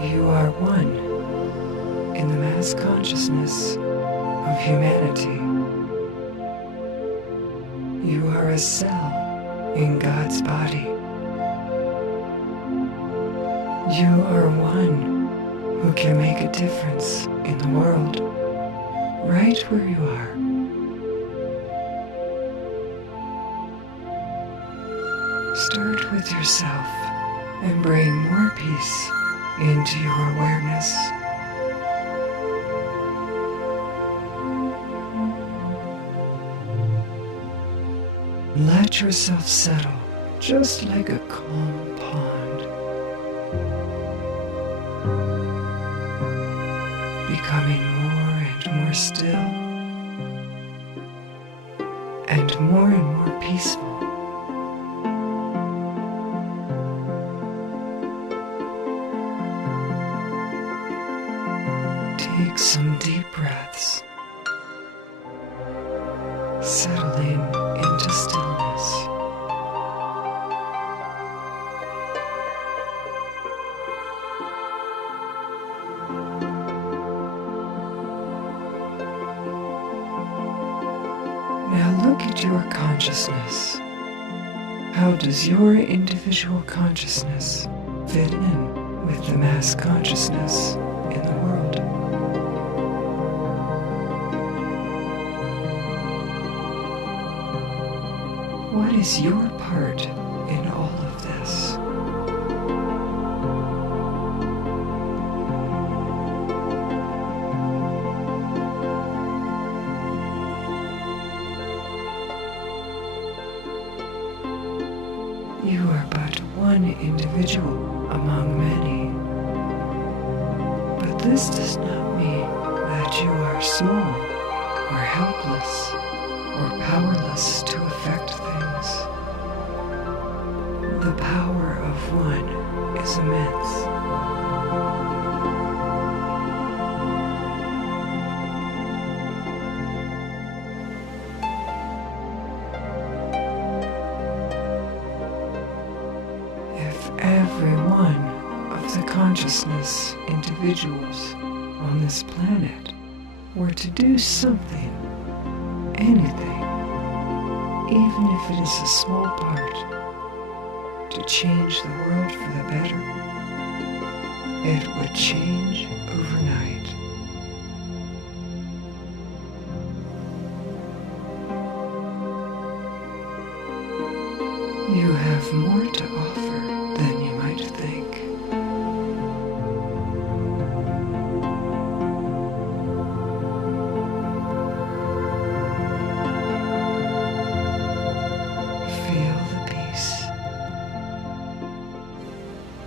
You are one in the mass consciousness of humanity. You are a cell in God's body. You are one who can make a difference in the world, right where you are. Start with yourself and bring more peace into your awareness. Let yourself settle just like a calm pond, becoming more and more still and more peaceful. Take some deep breaths, settling into stillness. Now look at your consciousness. How does your individual consciousness fit in with the mass consciousness in the world? What is your part in all of this? You are but one individual among many, but this does not mean that you are small or helpless or powerless to affect things. The power of one is immense. If every one of the consciousness individuals on this planet were to do something, anything, even if it is a small part, to change the world for the better, it would change overnight. You have more to offer than you might think.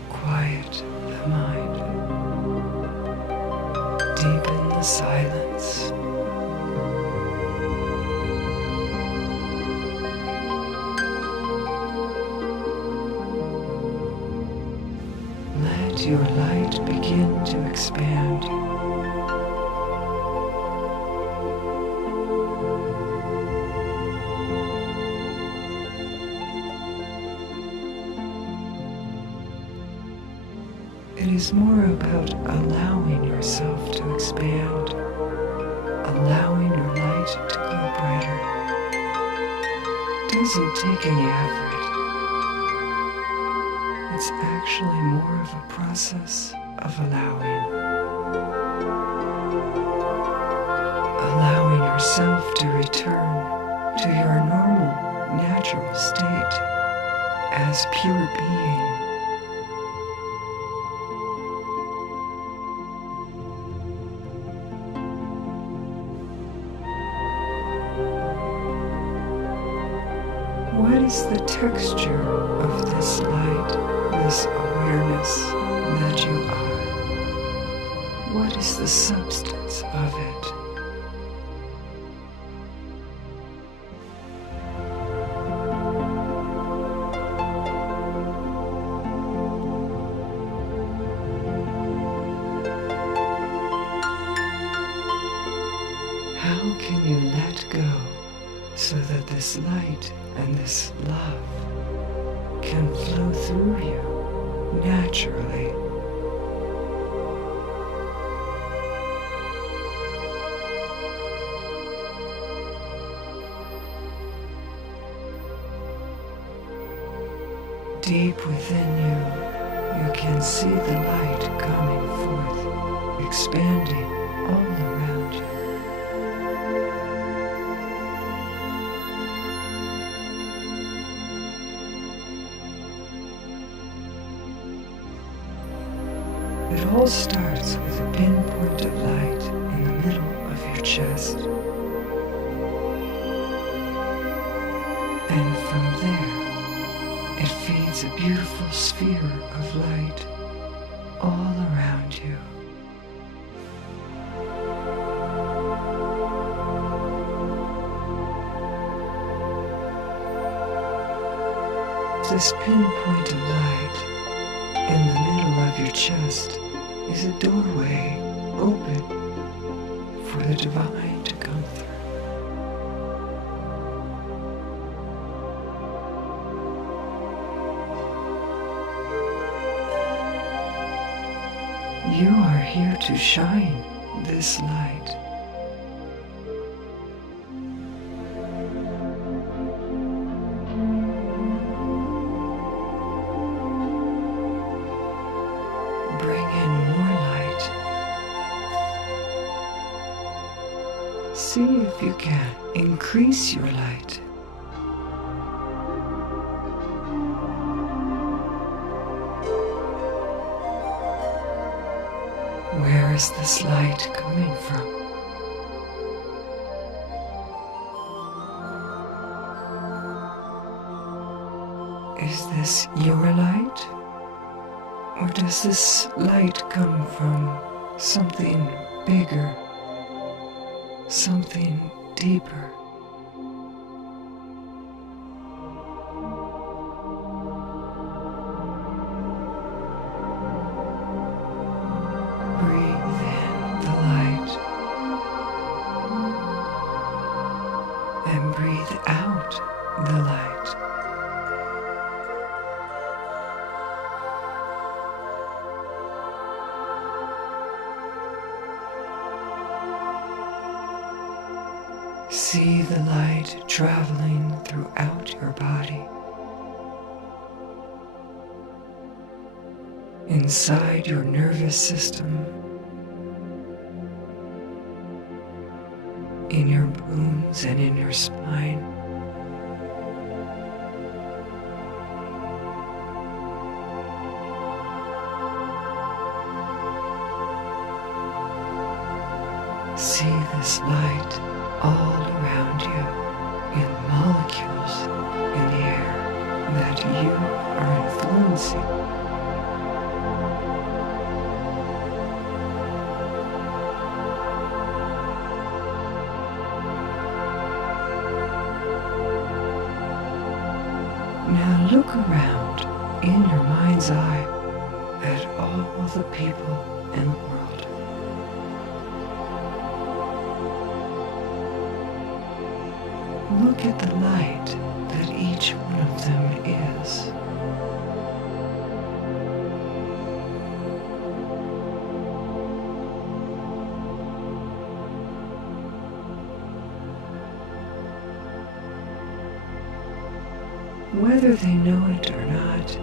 Quiet the mind. Deepen the silence. Let your light begin to expand. It is more about allowing yourself to expand, allowing your light to glow brighter. It doesn't take any effort. It's actually more of a process of allowing. Allowing yourself to return to your normal, natural state as pure being. What is the texture of this light, this awareness that you are? What is the substance of it? How can you let go so that this light and this love can flow through you naturally? Deep within you, you can see the light coming forth, expanding all around you. It all starts with a pinpoint of light in the middle of your chest. And from there, it feeds a beautiful sphere of light all around you. This pinpoint of light in the middle of your chest is a doorway open for the divine to come through. You are here to shine this light. Bring in more light. See if you can increase your light. Where is this light coming from? Is this your light? Or does this light come from something bigger, something deeper? Breathe in the light and breathe out the light. See the light traveling throughout your body, inside your nervous system, in your bones and in your spine. See this light all around you in molecules in the air that you are influencing. Now look around in your mind's eye at all the people in the world. Look at the light that each one of them is. Whether they know it or not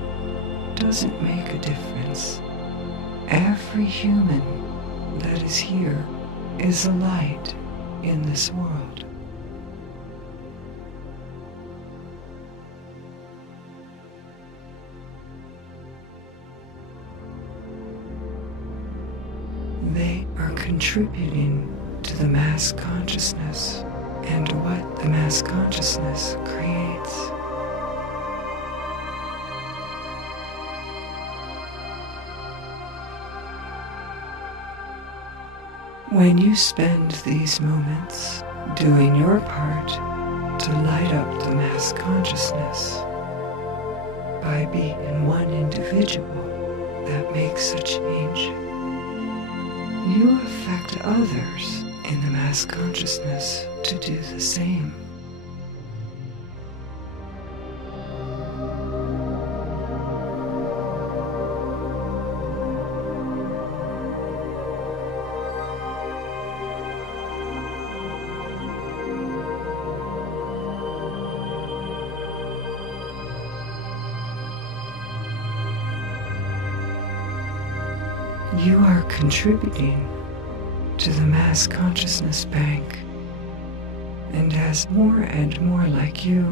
doesn't make a difference. Every human that is here is a light in this world. They are contributing to the mass consciousness and what the mass consciousness creates. When you spend these moments doing your part to light up the mass consciousness by being one individual that makes a change, you affect others in the mass consciousness to do the same. You are contributing to the mass consciousness bank, and as more and more like you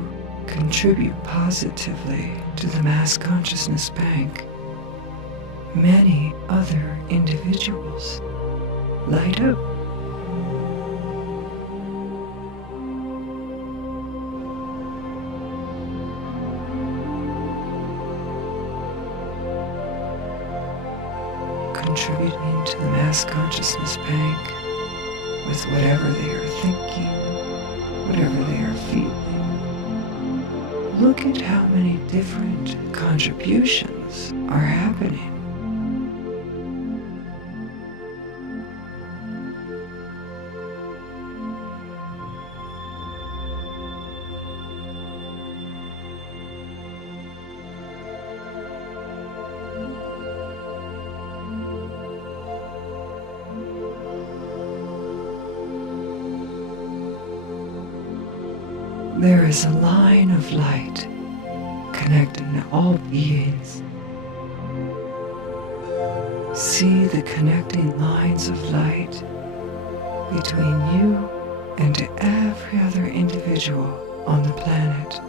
contribute positively to the mass consciousness bank, many other individuals light up. Contributing to the mass consciousness bank with whatever they are thinking, whatever they are feeling. Look at how many different contributions are happening. There is a line of light connecting all beings. See the connecting lines of light between you and every other individual on the planet.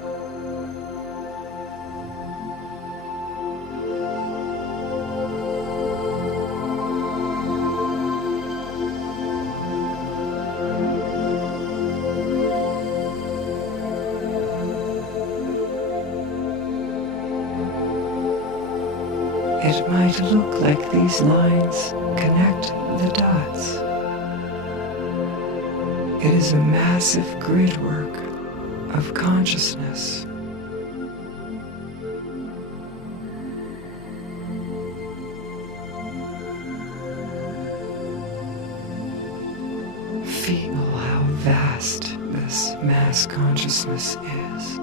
It might look like these lines connect the dots. It is a massive gridwork of consciousness. Feel how vast this mass consciousness is.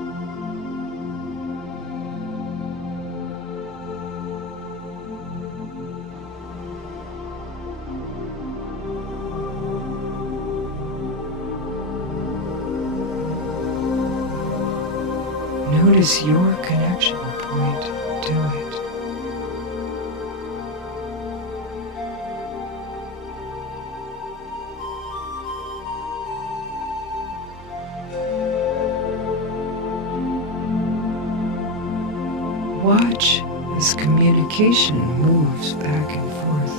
Notice your connection point to it. Watch as communication moves back and forth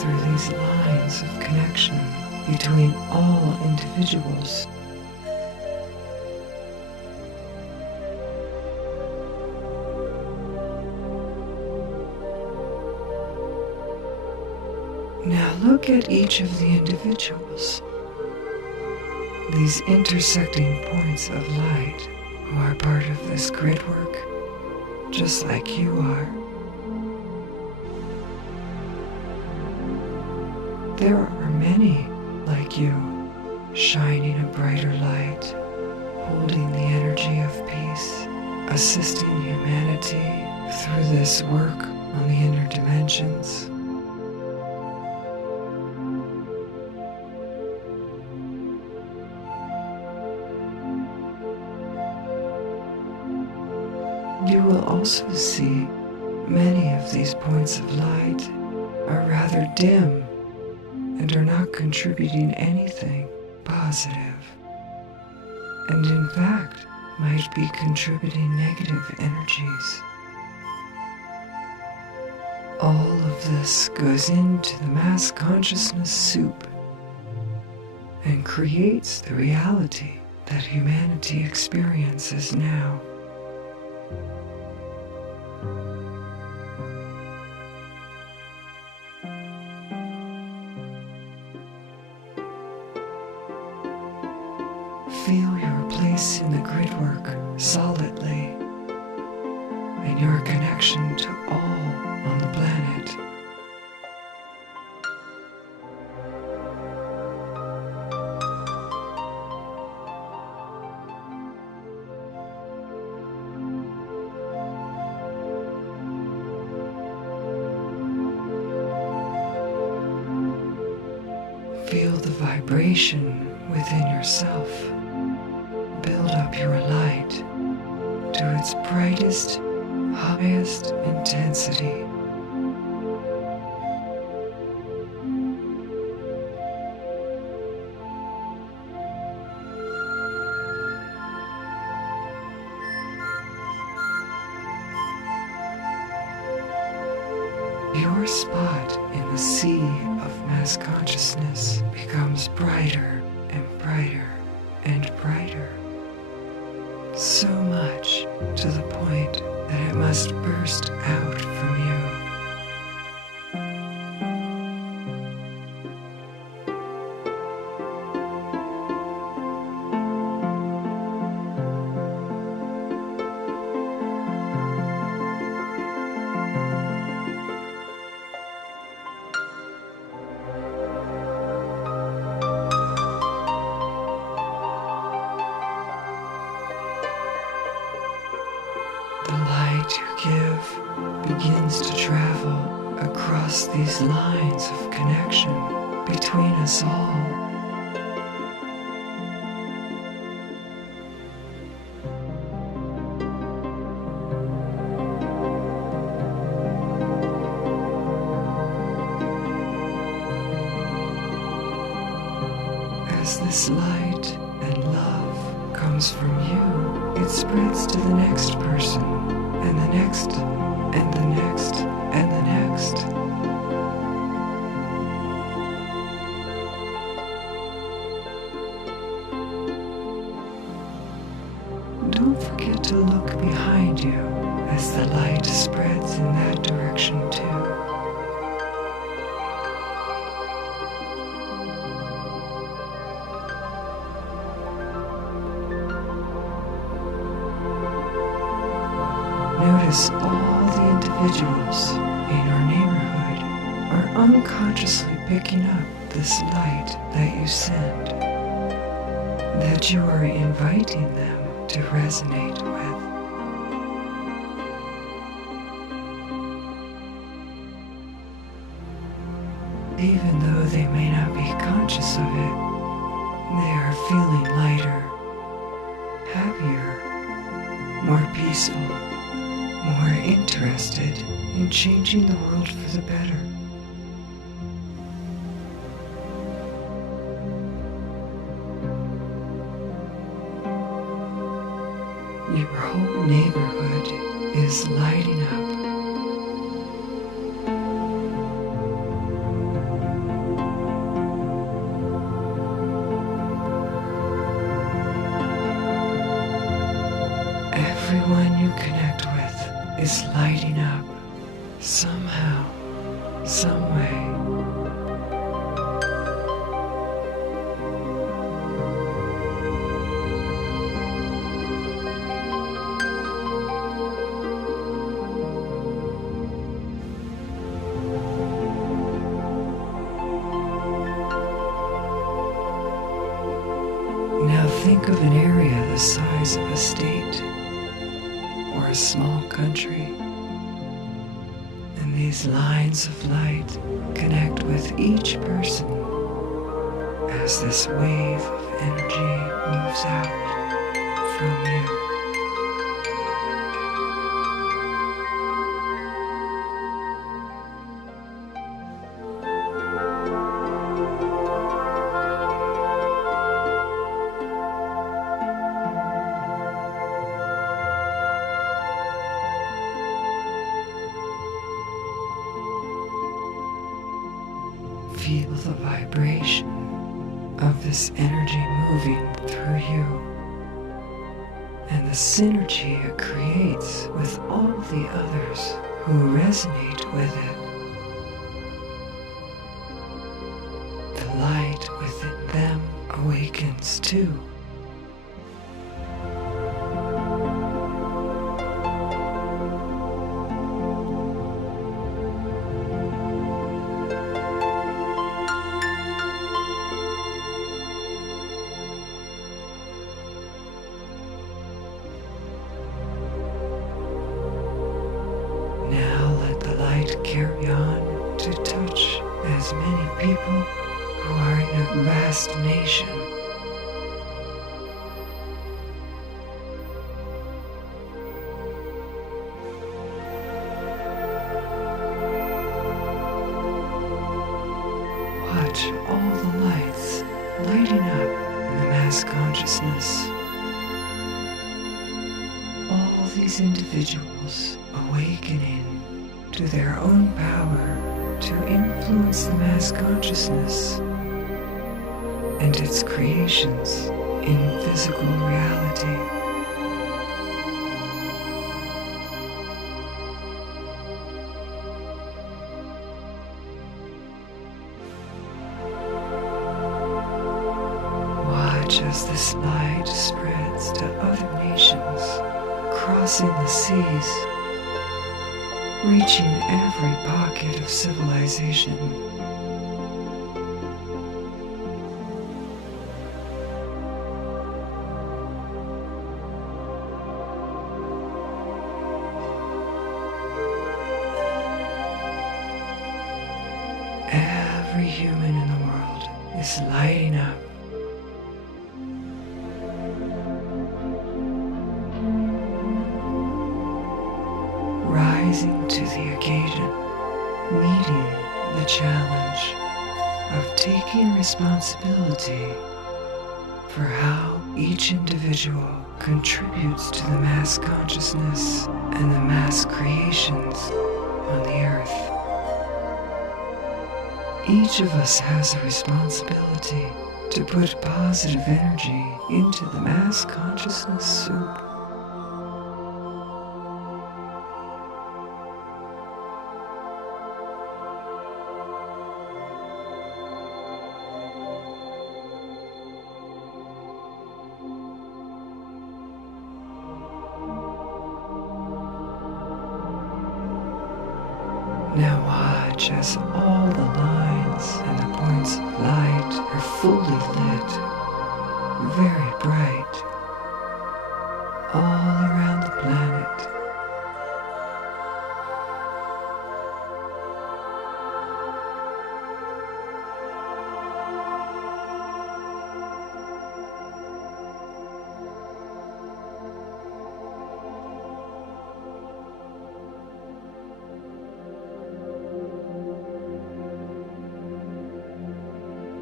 through these lines of connection between all individuals. Now look at each of the individuals, these intersecting points of light who are part of this gridwork, just like you are. There are many like you, shining a brighter light, holding the energy of peace, assisting humanity through this work on the inner dimensions. You will also see many of these points of light are rather dim and are not contributing anything positive, and in fact might be contributing negative energies. All of this goes into the mass consciousness soup and creates the reality that humanity experiences now. Feel your place in the gridwork solidly and your connection to all on the planet. Feel the vibration within yourself. Build up your light to its brightest, highest intensity. sea of mass consciousness becomes brighter and brighter and brighter. So much to the point that it must burst out from you. The light you give begins to travel across these lines of connection between us all. As this light and love comes from you, it spreads to the next person, and the next, and the next, and the next. Don't forget to look behind you as the light spreads in that direction too. Notice all the individuals in your neighborhood are unconsciously picking up this light that you send, that you are inviting them to resonate with. Even though they may not be conscious of it, they are feeling lighter, happier, more peaceful, more interested in changing the world for the better. Your whole neighborhood is lighting up. Everyone you connect with is lighting up somehow, some way. Now think of an area the size of a state or a small country, and these lines of light connect with each person as this wave of energy moves out from you. Feel the vibration of this energy moving through you and the synergy it creates with all the others who resonate with it. The light within them awakens too. Carry on to touch as many people who are in a vast nation. Watch all the lights lighting up in the mass consciousness. All these individuals awakening to their own power to influence the mass consciousness and its creations in physical reality. Watch as this light spreads to other nations, crossing the seas, reaching every pocket of civilization. Every human in the world is lighting up. Rising to the occasion, meeting the challenge of taking responsibility for how each individual contributes to the mass consciousness and the mass creations on the earth. Each of us has a responsibility to put positive energy into the mass consciousness soup. Now watch as all the lines and the points of light are fully lit, very bright, all around the planet.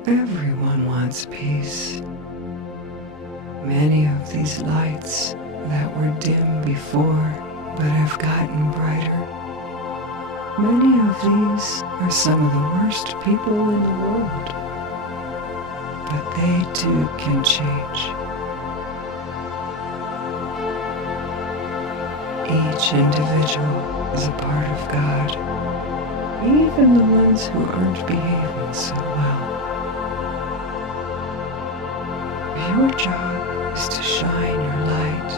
Everyone wants peace. Many of these lights that were dim before but have gotten brighter. Many of these are some of the worst people in the world, but they too can change. Each individual is a part of God, even the ones who aren't behaving so well. Your job is to shine your light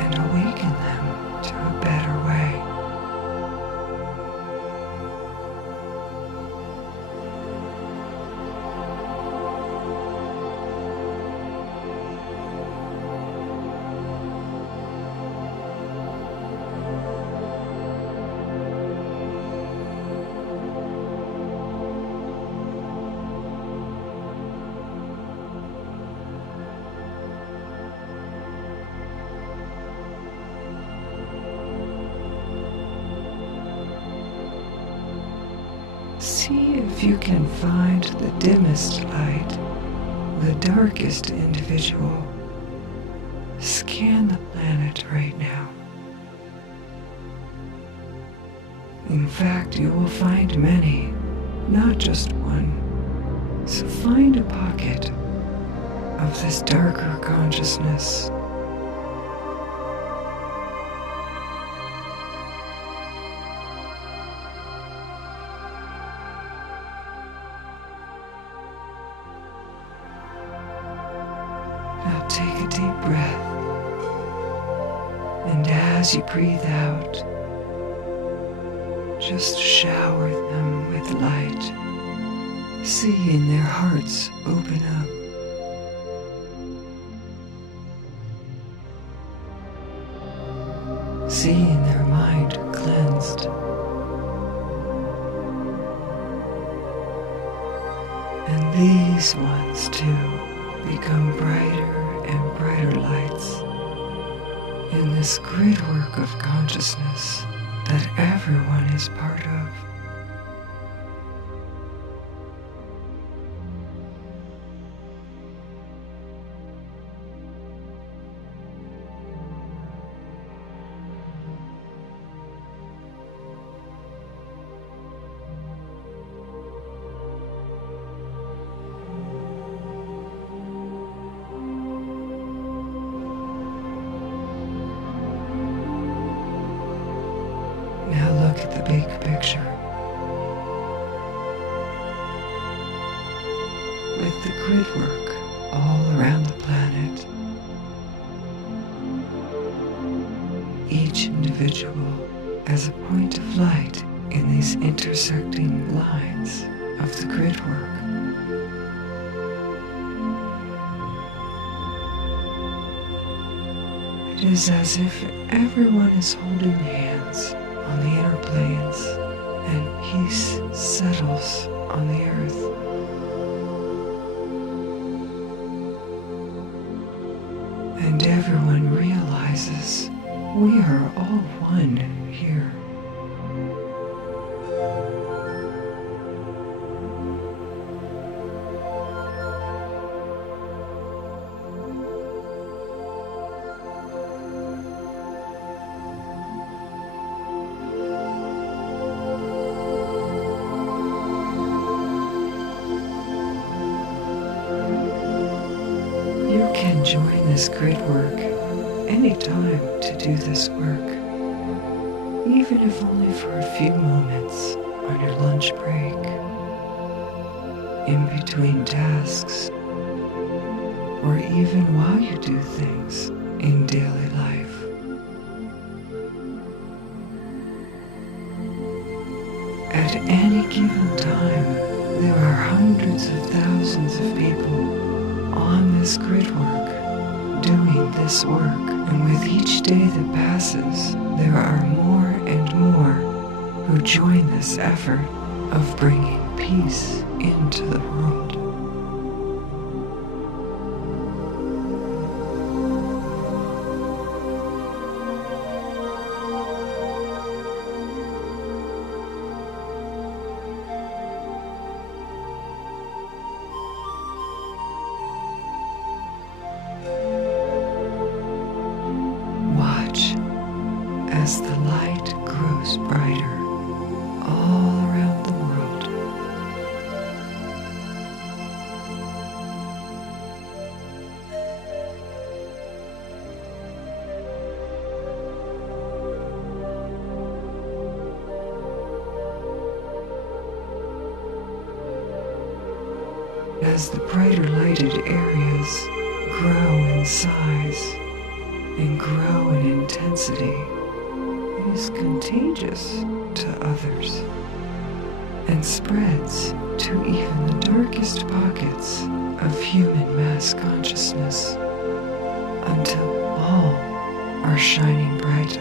and awaken them to a better way. See if you can find the dimmest light, the darkest individual. Scan the planet right now. In fact, you will find many, not just one. So find a pocket of this darker consciousness. Now take a deep breath, and as you breathe out, just shower them with light, seeing their hearts open up. Seeing their mind cleansed. And these ones too become brighter and brighter lights in this gridwork of consciousness that everyone is part of. with the gridwork all around the planet. Each individual as a point of light in these intersecting lines of the gridwork. It is as if everyone is holding hands on the inner planes and peace settles on the earth. And everyone realizes we are all one here. You can join this gridwork anytime to do this work, even if only for a few moments on your lunch break, in between tasks, or even while you do things in daily life. At any given time, there are hundreds of thousands of people on this gridwork doing this work, and with each day that passes, there are more and more who join this effort of bringing peace into the world. As the light grows brighter all around the world. As the brighter lighted areas grow in size and grow in intensity, it is contagious to others and spreads to even the darkest pockets of human mass consciousness until all are shining brightly.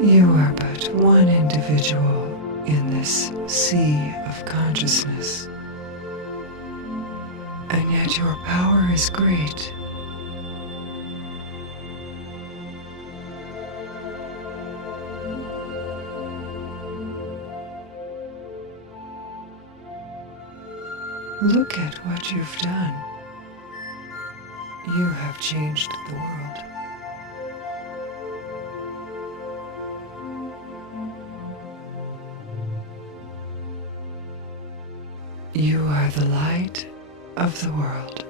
You are but one individual in this sea of consciousness, and yet your power is great. Look at what you've done. You have changed the world. You are the light of the world.